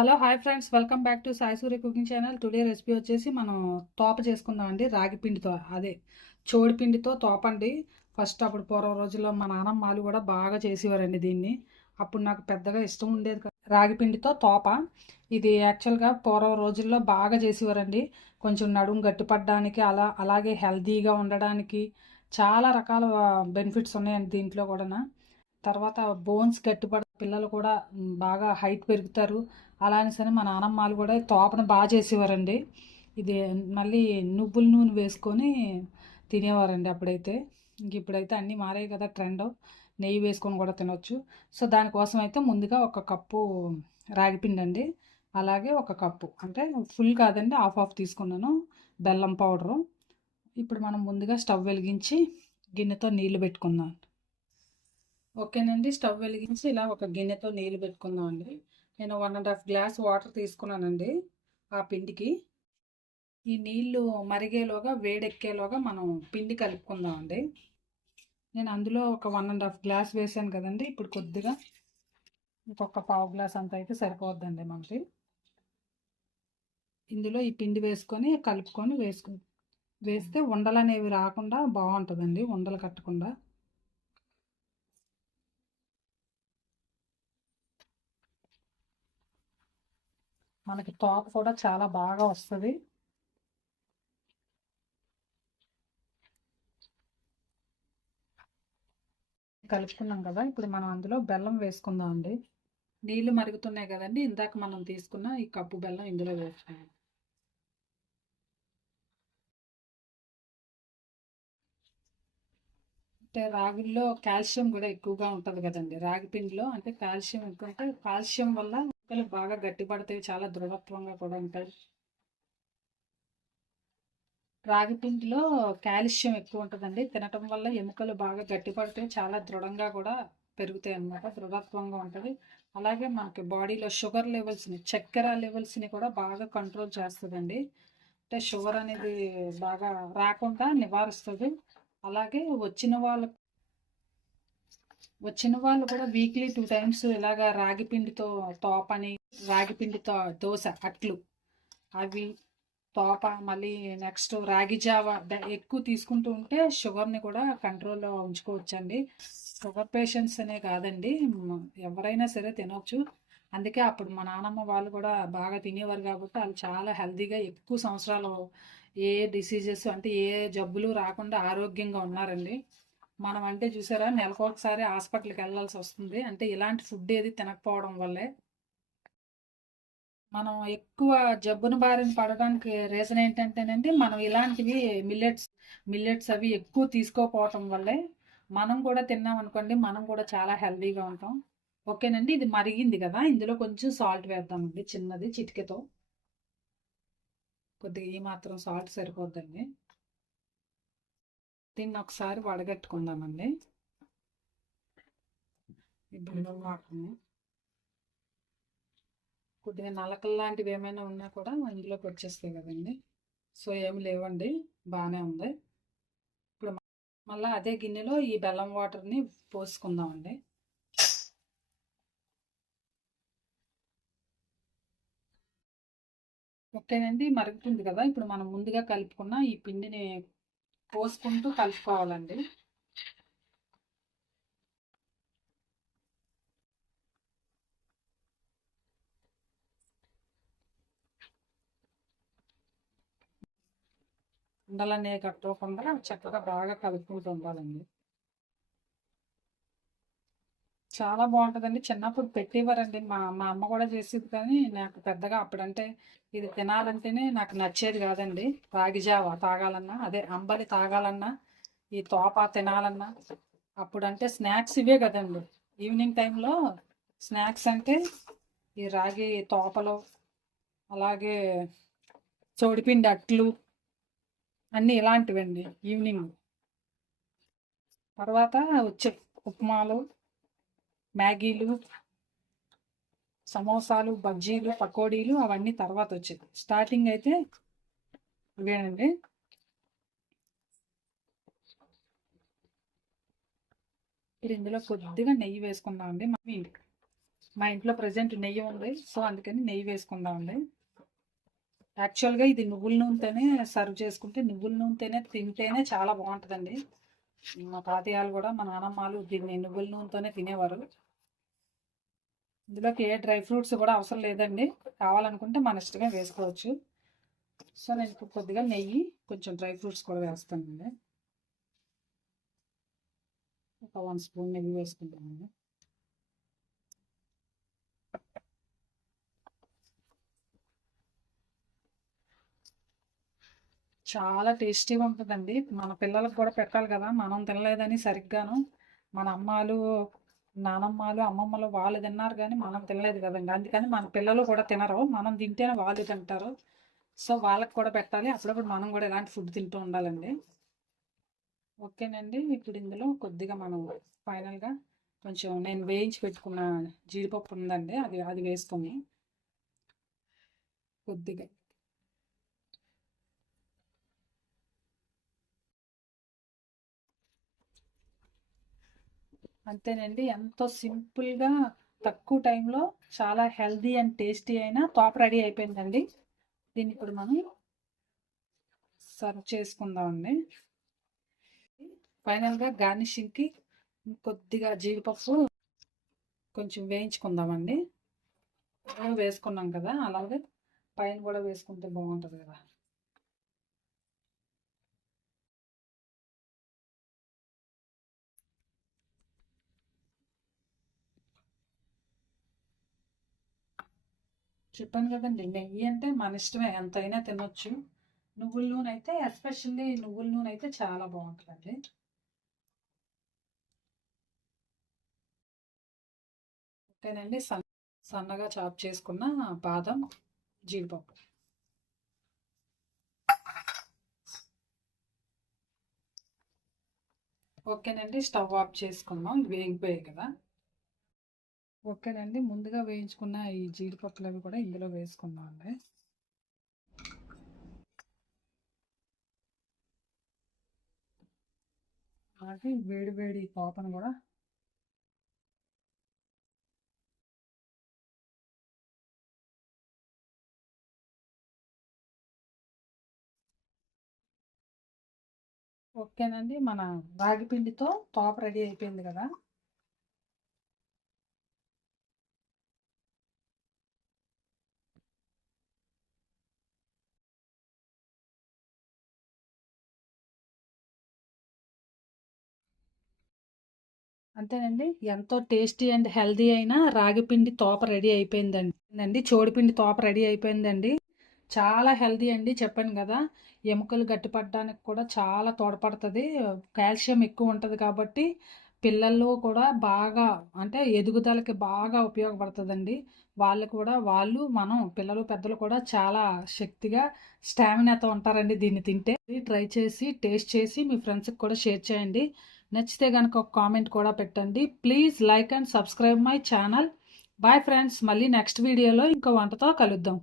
Hello hi friends, welcome back to Sai Surya cooking channel. Today recipe వచ్చేసి మనం తోప చేసుకుందామండి. రాగి పిండితో, అదే చోడి పిండితో తోప అండి. ఫస్ట్ అప్పుడు పూర్వ రోజుల్లో మా నాన్నమ్మ వాళ్ళు కూడా బాగా చేసేవారండి దీన్ని. అప్పుడు నాకు పెద్దగా ఇష్టం ఉండేది కాదు. రాగి పిండితో తోప ఇది యాక్చువల్గా పూర్వ రోజుల్లో బాగా చేసేవారండి. కొంచెం నడుము గట్టిపడడానికి, అలాగే హెల్తీగా ఉండడానికి చాలా రకాల బెనిఫిట్స్ ఉన్నాయండి దీంట్లో కూడా. తర్వాత బోన్స్ గట్టిపడ పిల్లలు కూడా బాగా హైట్ పెరుగుతారు. అలా అనేసని మా నానమ్మ కూడా తోపను బాగా చేసేవారండి. ఇది మళ్ళీ నువ్వుల నూనె వేసుకొని తినేవారండి అప్పుడైతే. ఇంక ఇప్పుడైతే అన్నీ మారాయి కదా ట్రెండ్. నెయ్యి వేసుకొని కూడా తినొచ్చు. సో దానికోసం అయితే ముందుగా ఒక కప్పు రాగిపిండి అండి, అలాగే ఒక కప్పు, అంటే ఫుల్ కాదండి, హాఫ్ హాఫ్ తీసుకున్నాను, బెల్లం పౌడరు. ఇప్పుడు మనం ముందుగా స్టవ్ వెలిగించి గిన్నెతో నీళ్లు పెట్టుకుందాం. ఓకేనండి, స్టవ్ వెలిగించి ఇలా ఒక గిన్నెతో నీళ్ళు పెట్టుకుందామండి. నేను 1.5 గ్లాస్ వాటర్ తీసుకున్నానండి ఆ పిండికి. ఈ నీళ్లు మరిగేలోగా, వేడెక్కేలోగా మనం పిండి కలుపుకుందామండి. నేను అందులో ఒక 1.5 గ్లాస్ వేసాను కదండి. ఇప్పుడు కొద్దిగా ఇంకొక పావు గ్లాస్ అంత అయితే సరిపోద్దండి మనకి. ఇందులో ఈ పిండి వేసుకొని కలుపుకొని వేస్తే ఉండలు అనేవి రాకుండా బాగుంటుందండి, ఉండలు కట్టకుండా. మనకి తోక కూడా చాలా బాగా వస్తుంది. కలుపుకున్నాం కదా, ఇప్పుడు మనం అందులో బెల్లం వేసుకుందాం అండి. నీళ్లు మరుగుతున్నాయి కదండి, ఇందాక మనం తీసుకున్న ఈ కప్పు బెల్లం ఇందులో వేసుకున్నాం. అంటే రాగుల్లో కాల్షియం కూడా ఎక్కువగా ఉంటుంది కదండి. రాగి పిండిలో అంటే కాల్షియం ఎక్కువ, అంటే కాల్షియం వల్ల ముక్కలు బాగా గట్టిపడతాయి, చాలా దృఢత్వంగా కూడా ఉంటాయి. రాగి పిండిలో కాల్షియం ఎక్కువ ఉంటుందండి. తినటం వల్ల ఎముకలు బాగా గట్టిపడితే చాలా దృఢంగా కూడా పెరుగుతాయి అన్నమాట, దృఢత్వంగా ఉంటుంది. అలాగే మనకి బాడీలో షుగర్ లెవెల్స్ని, చక్కెర లెవెల్స్ని కూడా బాగా కంట్రోల్ చేస్తుందండి. అంటే షుగర్ అనేది బాగా రాకుండా నివారిస్తుంది. అలాగే వచ్చిన వాళ్ళు కూడా వీక్లీ 2 టైమ్స్ ఇలాగా రాగి పిండితో తోపని, రాగి పిండితో దోశ, అట్లు, అవి, తోప, మళ్ళీ నెక్స్ట్ రాగి జావ ఎక్కువ తీసుకుంటూ ఉంటే షుగర్ని కూడా కంట్రోల్లో ఉంచుకోవచ్చండి. షుగర్ పేషెంట్స్ అనే కాదండి, ఎవరైనా సరే తినవచ్చు. అందుకే అప్పుడు మా నాన్నమ్మ వాళ్ళు కూడా బాగా తినేవారు కాబట్టి వాళ్ళు చాలా హెల్తీగా ఎక్కువ సంవత్సరాలు ఏ డిసీజెస్, అంటే ఏ జబ్బులు రాకుండా ఆరోగ్యంగా ఉన్నారండి. మనం అంటే చూసారా, నెలకు ఒకసారి హాస్పిటల్కి వెళ్ళాల్సి వస్తుంది, అంటే ఇలాంటి ఫుడ్ ఏది తినకపోవడం వల్లే. మనం ఎక్కువ జబ్బున బారిన పడడానికి రీజన్ ఏంటంటేనండి, మనం ఇలాంటివి మిల్లెట్స్ అవి ఎక్కువ తీసుకోకపోవటం వల్లే. మనం కూడా తిన్నాం అనుకోండి, మనం కూడా చాలా హెల్తీగా ఉంటాం. ఓకేనండి, ఇది మరిగింది కదా, ఇందులో కొంచెం సాల్ట్ వేద్దామండి, చిన్నది చిటికెతో. కొద్దిగా ఈ మాత్రం సాల్ట్ సరిపోద్దండి. దీన్ని ఒకసారి వడగట్టుకుందామండి ఈ బెల్లం వాటర్ని. కొద్దిగా నలకలు లాంటివి ఏమైనా ఉన్నా కూడా ఇందులోకి వచ్చేస్తాయి కదండి. సో ఏమి లేవండి, బాగానే ఉంది. ఇప్పుడు మళ్ళీ అదే గిన్నెలో ఈ బెల్లం వాటర్ని పోసుకుందామండి. ఓకేనండి, మరుగుతుంది కదా, ఇప్పుడు మనం ముందుగా కలుపుకున్న ఈ పిండిని పోసుకుంటూ కలుపుకోవాలండి. ఉండలనే కట్టుకోకుండా చక్కగా బాగా కలుపుకుంటూ ఉండాలండి. చాలా బాగుంటుందండి. చిన్నప్పుడు పెట్టేవారండి, మా మా అమ్మ కూడా చేసేది, కానీ నాకు పెద్దగా అప్పుడంటే ఇది తినాలంటేనే నాకు నచ్చేది కాదండి. రాగి జావ తాగాలన్నా, అదే అంబలి తాగాలన్నా, ఈ తోప తినాలన్నా, అప్పుడంటే స్నాక్స్ ఇవే కదండి. ఈవినింగ్ టైంలో స్నాక్స్ అంటే ఈ రాగి తోపలు, అలాగే చోడిపిండి అట్లు, అన్నీ ఇలాంటివండి ఈవినింగ్. తర్వాత వచ్చే ఉప్మాలు, మ్యాగీలు, సమోసాలు, బజ్జీలు, పకోడీలు అవన్నీ తర్వాత వచ్చేది. స్టార్టింగ్ అయితే ఇవేనండి. ఇప్పుడు ఇందులో కొద్దిగా నెయ్యి వేసుకుందాం అండి. మా ఇంట్లో ప్రజెంట్ నెయ్యి ఉంది, సో అందుకని నెయ్యి వేసుకుందామండి. యాక్చువల్గా ఇది నువ్వుల నూనెతోనే సర్వ్ చేసుకుంటే, నువ్వుల నూనెతోనే తింటేనే చాలా బాగుంటుందండి. మా తాతయ్యలు కూడా, మా నానమ్మలు దీన్ని నువ్వుల నూనెతోనే తినేవారు. ఇందులోకి ఏ డ్రై ఫ్రూట్స్ కూడా అవసరం లేదండి, కావాలనుకుంటే మన ఇష్టంగా వేసుకోవచ్చు. సో నేను ఇప్పుడు కొద్దిగా నెయ్యి, కొంచెం డ్రై ఫ్రూట్స్ కూడా వేస్తానండి. ఒక 1 స్పూన్ నెయ్యి వేసుకుంటానండి. చాలా టేస్టీగా ఉంటుందండి. మన పిల్లలకు కూడా పెట్టాలి కదా, మనం తినలేదని సరిగ్గాను. మన అమ్మాలు, నానమ్మలు, అమ్మమ్మలు వాళ్ళు తిన్నారు కానీ మనం తినలేదు కదండి. అందుకని మన పిల్లలు కూడా తినరు, మనం తింటేనే వాళ్ళు తింటారు. సో వాళ్ళకి కూడా పెట్టాలి, అప్పుడప్పుడు మనం కూడా ఇలాంటి ఫుడ్ తింటూ ఉండాలండి. ఓకేనండి, ఇప్పుడు ఇందులో కొద్దిగా మనం ఫైనల్గా కొంచెం నేను వేయించి పెట్టుకున్న జీడిపప్పు ఉందండి, అది అది వేసుకొని కొద్దిగా అంతేనండి. ఎంతో సింపుల్గా తక్కువ టైంలో చాలా హెల్దీ అండ్ టేస్టీ అయిన తోప రెడీ అయిపోయిందండి. దీన్ని ఇప్పుడు మనం సర్వ్ చేసుకుందామండి. ఫైనల్గా గార్నిషింగ్కి కొద్దిగా జీడిపప్పు కొంచెం వేయించుకుందామండి. వేసుకున్నాం కదా, అలాగే పైన కూడా వేసుకుంటే బాగుంటుంది కదా. చెప్పాను కదండి, నెయ్యి అంటే మన ఇష్టమే, ఎంతైనా తినొచ్చు. నువ్వుల నూనె అయితే, ఎస్పెషల్లీ నువ్వుల నూనె అయితే చాలా బాగుంటుందండి. ఓకేనండి, సన్నగా చాప్ చేసుకున్న బాదం, జీడిపప్పు. ఓకేనండి, స్టవ్ ఆఫ్ చేసుకుందాం, వేగిపోయాయి కదా. ఓకేనండి, ముందుగా వేయించుకున్న ఈ జీడిపప్పులు అవి కూడా ఇందులో వేసుకుందాం అండి. అలాగే వేడి వేడి పాపను కూడా ఓకేనండి, మన రాగి పిండితో తోప రెడీ అయిపోయింది కదా. అంతేనండి, ఎంతో టేస్టీ అండ్ హెల్దీ అయిన రాగి పిండి తోప రెడీ అయిపోయిందండి. చోడిపిండి తోప రెడీ అయిపోయిందండి. చాలా హెల్దీ అండి, చెప్పాను కదా. ఎముకలు గట్టిపడడానికి కూడా చాలా తోడ్పడుతుంది. కాల్షియం ఎక్కువ ఉంటుంది కాబట్టి పిల్లలు కూడా బాగా, అంటే ఎదుగుదలకి బాగా ఉపయోగపడుతుందండి. వాళ్ళు కూడా, మనం పిల్లలు పెద్దలు కూడా చాలా శక్తిగా, స్టామినాతో ఉంటారండి దీన్ని తింటే. ట్రై చేసి టేస్ట్ చేసి మీ ఫ్రెండ్స్కి కూడా షేర్ చేయండి. నచ్చితే కనుక ఒక కామెంట్ కూడా పెట్టండి. Please like and subscribe my channel. Bye friends, మళ్ళీ నెక్స్ట్ వీడియోలో ఇంకో వంటతో కలుద్దాం.